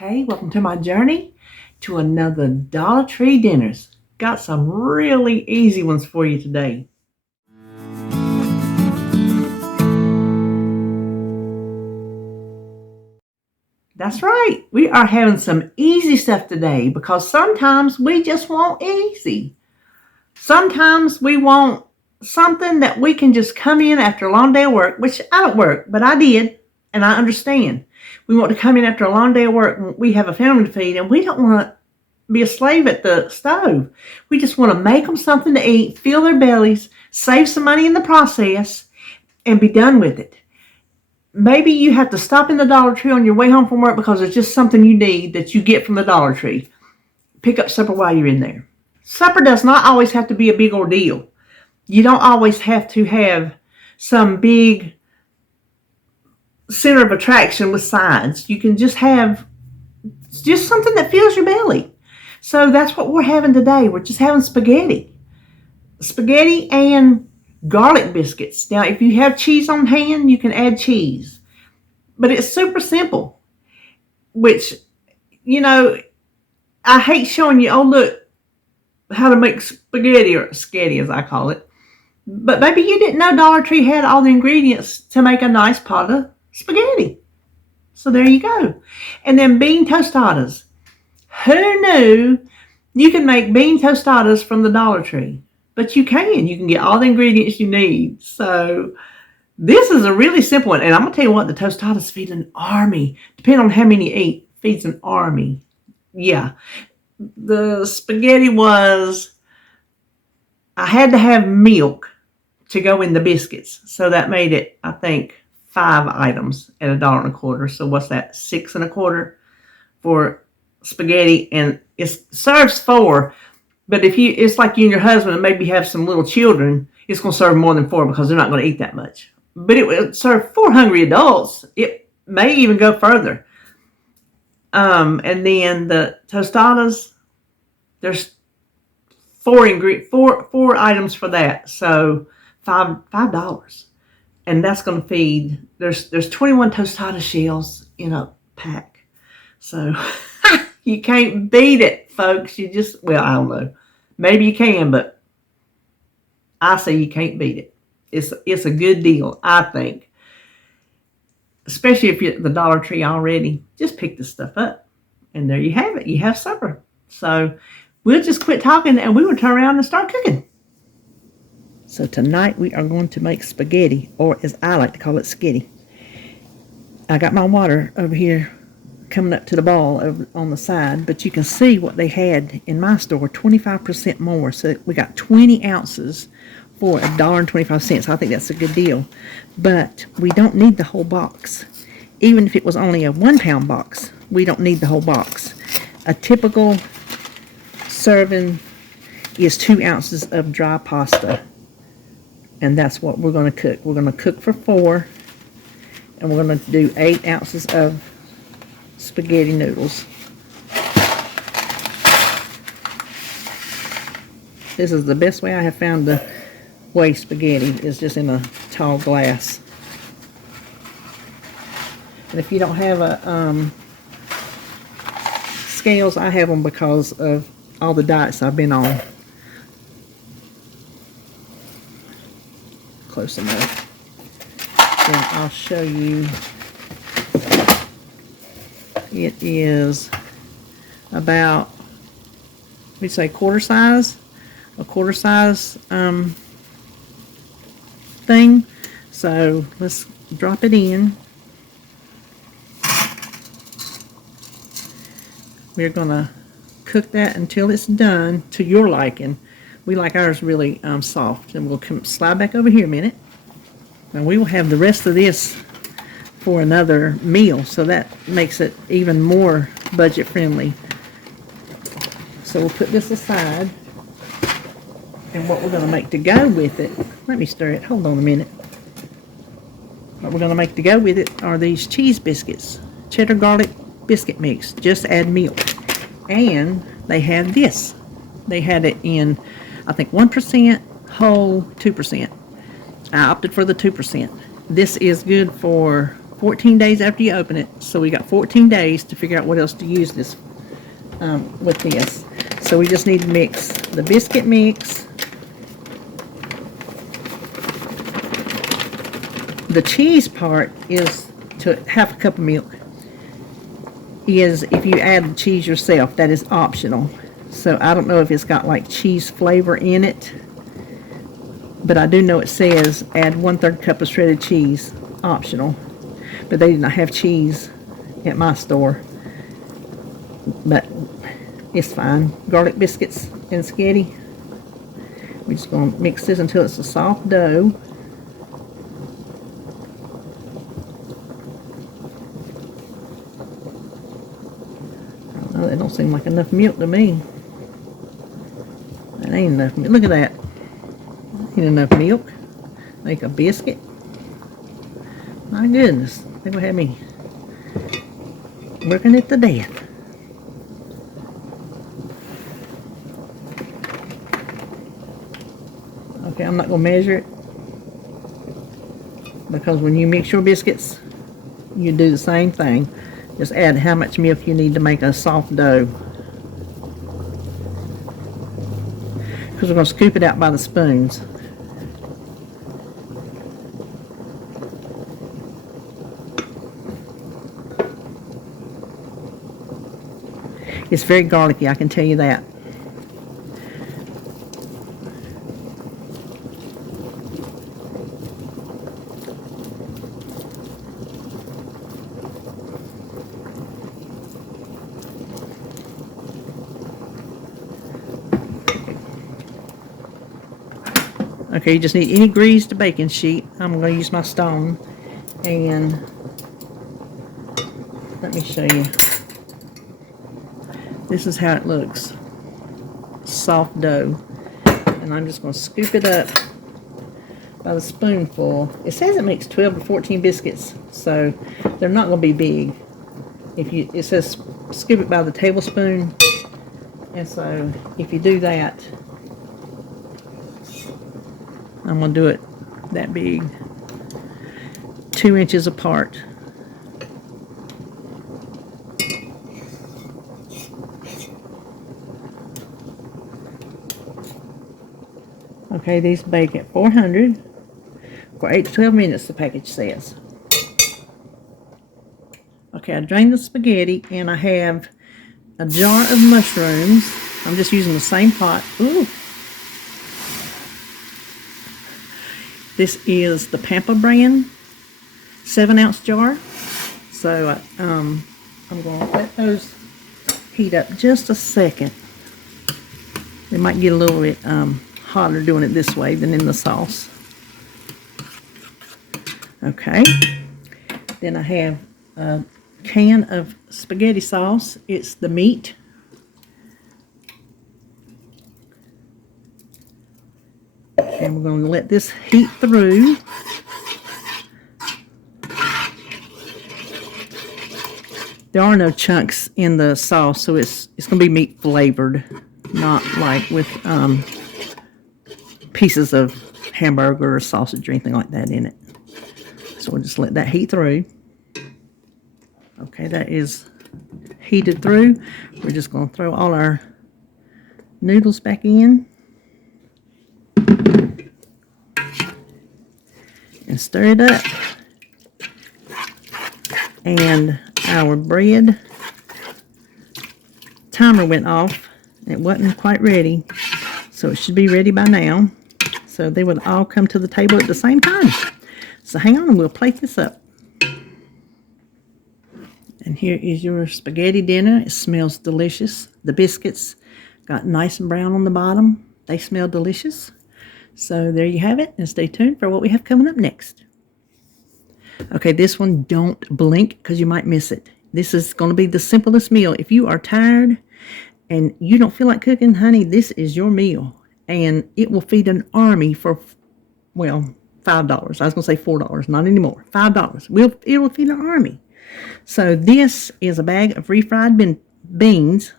Hey, welcome to my journey to another Dollar Tree dinners. Got some really easy ones for you today. That's right. We are having some easy stuff today because sometimes we just want easy. Sometimes we want something that we can just come in after a long day of work, which I don't work, but I did, and I understand. We want to come in after a long day of work. We have a family to feed, and we don't want to be a slave at the stove. We just want to make them something to eat, fill their bellies, save some money in the process, and be done with it. Maybe you have to stop in the Dollar Tree on your way home from work because it's just something you need that you get from the Dollar Tree. Pick up supper while you're in there. Supper does not always have to be a big ordeal. You don't always have to have some big center of attraction with sides. You can just have just something that fills your belly. So that's what we're having today. We're just having spaghetti. Spaghetti and garlic biscuits. Now, if you have cheese on hand, you can add cheese. But it's super simple, which, I hate showing you, oh, look, how to make spaghetti, or sketty as I call it. But maybe you didn't know Dollar Tree had all the ingredients to make a nice pot of spaghetti. So there you go. And then bean tostadas. Who knew you can make bean tostadas from the Dollar Tree? But you can. You can get all the ingredients you need. So this is a really simple one. And I'm going to tell you what, the tostadas feed an army. Depending on how many you eat, feeds an army. Yeah. The spaghetti was, I had to have milk to go in the biscuits. So that made it, I think, 5 items at $1.25. So what's that? 6 1/4 for spaghetti, and it serves 4. But if it's like you and your husband and maybe have some little children, it's going to serve more than 4 because they're not going to eat that much. But it will serve 4 hungry adults. It may even go further. And then the tostadas, there's 4 items for that. So $5. And that's going to feed, there's 21 tostada shells in a pack. So you can't beat it, folks. I don't know. Maybe you can, but I say you can't beat it. It's a good deal, I think. Especially if you're at the Dollar Tree already. Just pick this stuff up. And there you have it. You have supper. So we'll just quit talking and we will turn around and start cooking. So tonight we are going to make spaghetti, or as I like to call it, skitty. I got my water over here coming up to the ball over on the side, but you can see what they had in my store, 25% more. So we got 20 ounces for $1.25. I think that's a good deal. But we don't need the whole box. Even if it was only a 1-pound box, we don't need the whole box. A typical serving is 2 ounces of dry pasta. And that's what we're going to cook. We're going to cook for 4. And we're going to do 8 ounces of spaghetti noodles. This is the best way I have found to weigh spaghetti, is just in a tall glass. And if you don't have a scales, I have them because of all the diets I've been on. Close enough. Then I'll show you. It is about, we say quarter size thing. So let's drop it in. We're gonna cook that until it's done to your liking. We like ours really soft. And we'll slide back over here a minute. And we will have the rest of this for another meal, so that makes it even more budget friendly. So we'll put this aside, and what we're going to make to go with it, let me stir it, hold on a minute. What we're going to make to go with it are these cheese biscuits, cheddar garlic biscuit mix. Just add milk. And they had this. They had it in, I think, 1%, whole, 2%. I opted for the 2%. This is good for 14 days after you open it. So we got 14 days to figure out what else to use this with this. So we just need to mix the biscuit mix, the cheese part is to half a cup of milk. Is if you add the cheese yourself, that is optional. So I don't know if it's got like cheese flavor in it, but I do know it says add 1/3 cup of shredded cheese, optional. But they did not have cheese at my store. But it's fine. Garlic biscuits and spaghetti. We're just going to mix this until it's a soft dough. I don't know, that don't seem like enough milk to me. That ain't enough milk. Look at that. Ain't enough milk. Make a biscuit. My goodness. They will have me working it to death. Okay, I'm not going to measure it, because when you mix your biscuits, you do the same thing. Just add how much milk you need to make a soft dough. Because we're going to scoop it out by the spoons. It's very garlicky, I can tell you that. Okay, you just need any greased baking sheet. I'm going to use my stone. And let me show you. This is how it looks. Soft dough. And I'm just going to scoop it up by the spoonful. It says it makes 12 to 14 biscuits, so they're not going to be big. It says scoop it by the tablespoon. And so if you do that, I'm going to do it that big, 2 inches apart. Okay, these bake at 400 for 8 to 12 minutes, the package says. Okay, I drained the spaghetti, and I have a jar of mushrooms. I'm just using the same pot. Ooh. This is the Pampa brand 7-ounce jar. So I'm going to let those heat up just a second. They might get a little bit hotter doing it this way than in the sauce. Okay. Then I have a can of spaghetti sauce. It's the meat. And we're going to let this heat through. There are no chunks in the sauce, so it's going to be meat flavored, not like with pieces of hamburger or sausage or anything like that in it. So we'll just let that heat through. Okay, that is heated through. We're just going to throw all our noodles back in. And stir it up. And our bread timer went off. It wasn't quite ready, so it should be ready by now. So they would all come to the table at the same time. So hang on, and we'll plate this up. And here is your spaghetti dinner. It smells delicious. The biscuits got nice and brown on the bottom. They smell delicious. So there you have it, and stay tuned for what we have coming up next. Okay, this one, don't blink because you might miss it. This is going to be the simplest meal. If you are tired and you don't feel like cooking, honey, this is your meal. And it will feed an army for, well, $5. I was going to say $4, not anymore. $5. It will feed an army. So this is a bag of refried beans.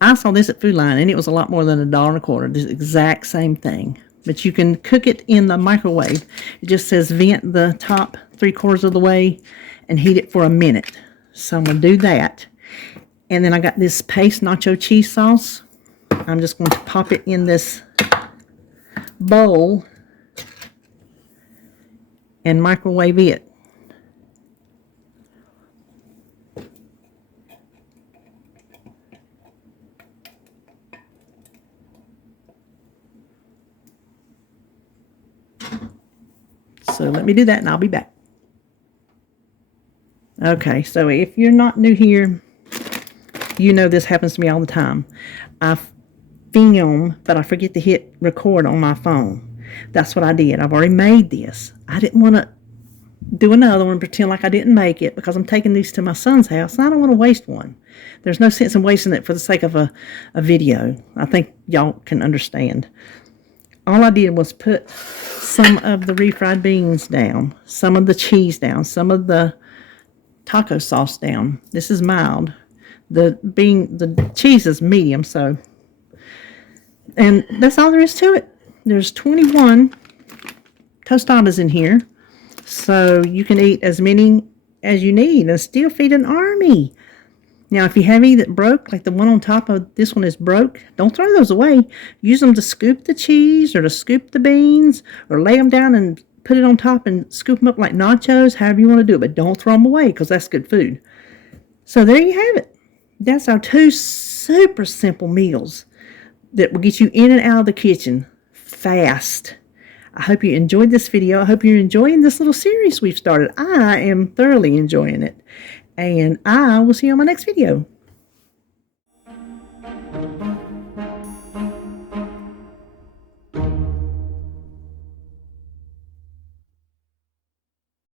I saw this at Food Line, and it was a lot more than $1.25. The exact same thing. but you can cook it in the microwave. It just says vent the top 3/4 of the way and heat it for a minute. So I'm going to do that. And then I got this paste nacho cheese sauce. I'm just going to pop it in this bowl and microwave it. So let me do that and I'll be back. Okay, so if you're not new here, you know this happens to me all the time. I film, but I forget to hit record on my phone. That's what I did. I've already made this. I didn't want to do another one, pretend like I didn't make it, because I'm taking these to my son's house and I don't want to waste one. There's no sense in wasting it for the sake of a video. I think y'all can understand. All I did was put some of the refried beans down, some of the cheese down, some of the taco sauce down. This is mild. The cheese is medium, so. And that's all there is to it. There's 21 tostadas in here, so you can eat as many as you need and still feed an army. Now, if you have any that broke, like the one on top of this one is broke, don't throw those away. Use them to scoop the cheese or to scoop the beans or lay them down and put it on top and scoop them up like nachos, however you want to do it. But don't throw them away because that's good food. So there you have it. That's our 2 super simple meals that will get you in and out of the kitchen fast. I hope you enjoyed this video. I hope you're enjoying this little series we've started. I am thoroughly enjoying it. And I will see you on my next video.